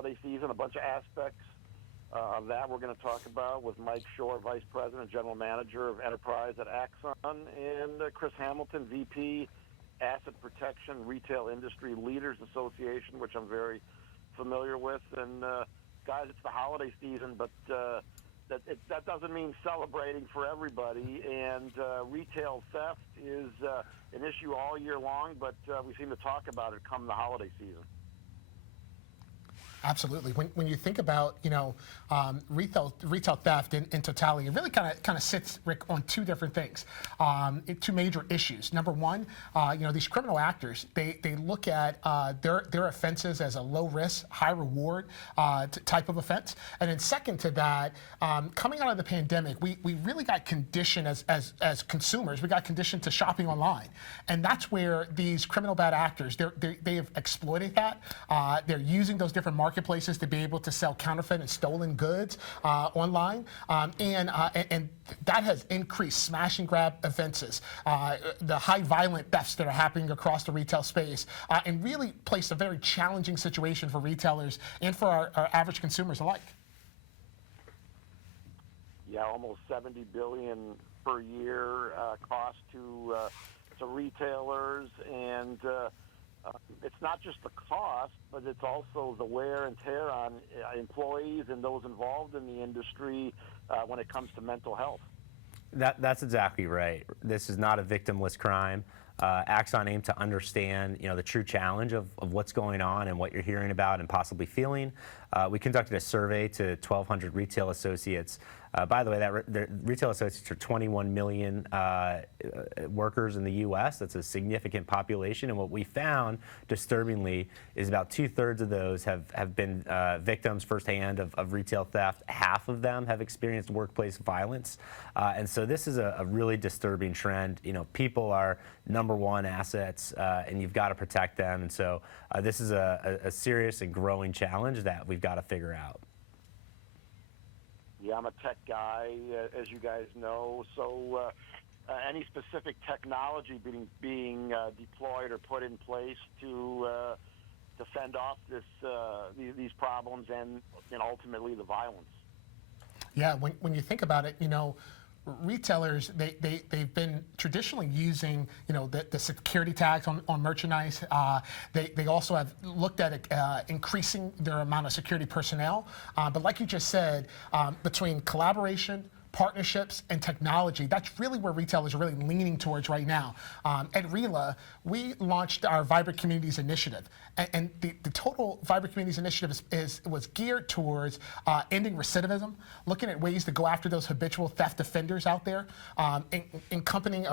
holiday season, a bunch of aspects of that we're going to talk about with Mike Shore, Vice President, General Manager of Enterprise at Axon, and Khris Hamilton, VP, Asset Protection, Retail Industry Leaders Association, which I'm very familiar with. And guys, it's the holiday season, but that doesn't mean celebrating for everybody. And retail theft is an issue all year long, but we seem to talk about it come the holiday season. Absolutely. When you think about retail theft in totality, it really kind of sits, Rick, on two different things, two major issues. Number one, these criminal actors they look at their offenses as a low risk, high reward type of offense, and then second to that, coming out of the pandemic, we really got conditioned as consumers. We got conditioned to shopping online, and that's where these criminal bad actors they have exploited that. They're using those different marketplaces to be able to sell counterfeit and stolen goods online, and that has increased smash and grab offenses, the high violent thefts that are happening across the retail space, and really placed a very challenging situation for retailers and for our average consumers alike. Yeah, almost $70 billion per year cost to retailers, and it's not just the cost, but it's also the wear and tear on employees and those involved in the industry when it comes to mental health. That's exactly right. This is not a victimless crime. Axon aimed to understand, the true challenge of what's going on and what you're hearing about and possibly feeling. We conducted a survey to 1,200 retail associates. By the way, the retail associates are 21 million workers in the U.S. That's a significant population. And what we found, disturbingly, is about 2/3 of those have been victims firsthand of retail theft. Half of them have experienced workplace violence. And so this is a really disturbing trend. People are number one assets, and you've got to protect them. And so this is a serious and growing challenge that we've got to figure out. Yeah, I'm a tech guy, as you guys know. So any specific technology being deployed or put in place to fend off these problems and ultimately the violence? Yeah, when you think about it, retailers they've been traditionally using the security tags on merchandise. They also have looked at increasing their amount of security personnel. But like you just said, between collaboration, partnerships, and technology, that's really where retailers are really leaning towards right now. At RELA, we launched our Vibrant Communities Initiative, and the total Vibrant Communities Initiative was geared towards ending recidivism, looking at ways to go after those habitual theft offenders out there, encompassing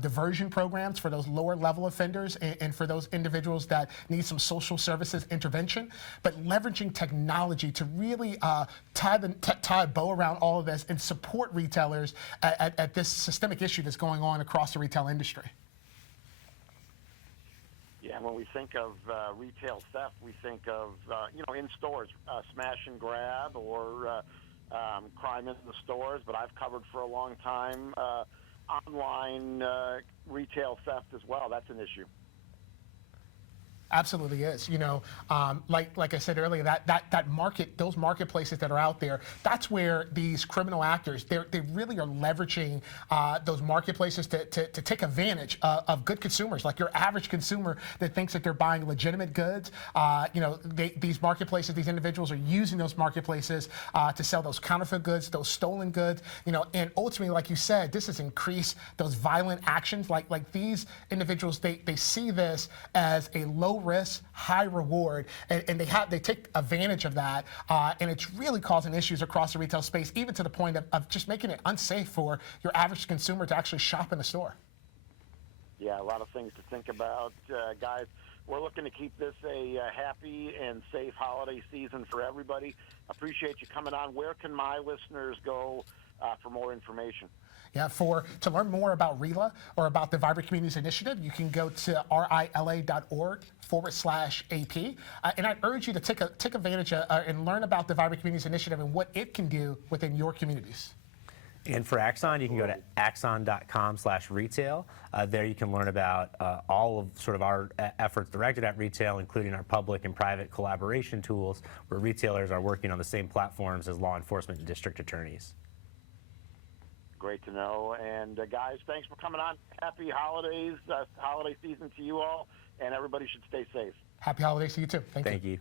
diversion programs for those lower level offenders and for those individuals that need some social services intervention, but leveraging technology to really tie a bow around all of this and support retailers at this systemic issue that's going on across the retail industry. Yeah, when we think of retail theft, we think of, in stores, smash and grab or crime in the stores, but I've covered for a long time online retail theft as well. That's an issue. Absolutely is. Like I said earlier, that market, those marketplaces that are out there, that's where these criminal actors they really are leveraging those marketplaces to take advantage of good consumers, like your average consumer that thinks that they're buying legitimate goods. These marketplaces, these individuals are using those marketplaces to sell those counterfeit goods, those stolen goods. And ultimately, like you said, this has increased those violent actions. Like these individuals, they see this as a low risk, high reward, and they take advantage of that, and it's really causing issues across the retail space, even to the point of just making it unsafe for your average consumer to actually shop in the store. Yeah, a lot of things to think about, guys. We're looking to keep this a happy and safe holiday season for everybody. Appreciate you coming on. Where can my listeners go for more information? Yeah, to learn more about RELA or about the Vibrant Communities Initiative, you can go to rila.org/AP. And I urge you to take advantage and learn about the Vibrant Communities Initiative and what it can do within your communities. And for Axon, you can go to axon.com/retail. There you can learn about all of sort of our efforts directed at retail, including our public and private collaboration tools, where retailers are working on the same platforms as law enforcement and district attorneys. Great to know. And guys, thanks for coming on. Happy holidays, holiday season to you all, and everybody should stay safe. Happy holidays to you too. Thank you. Thank you.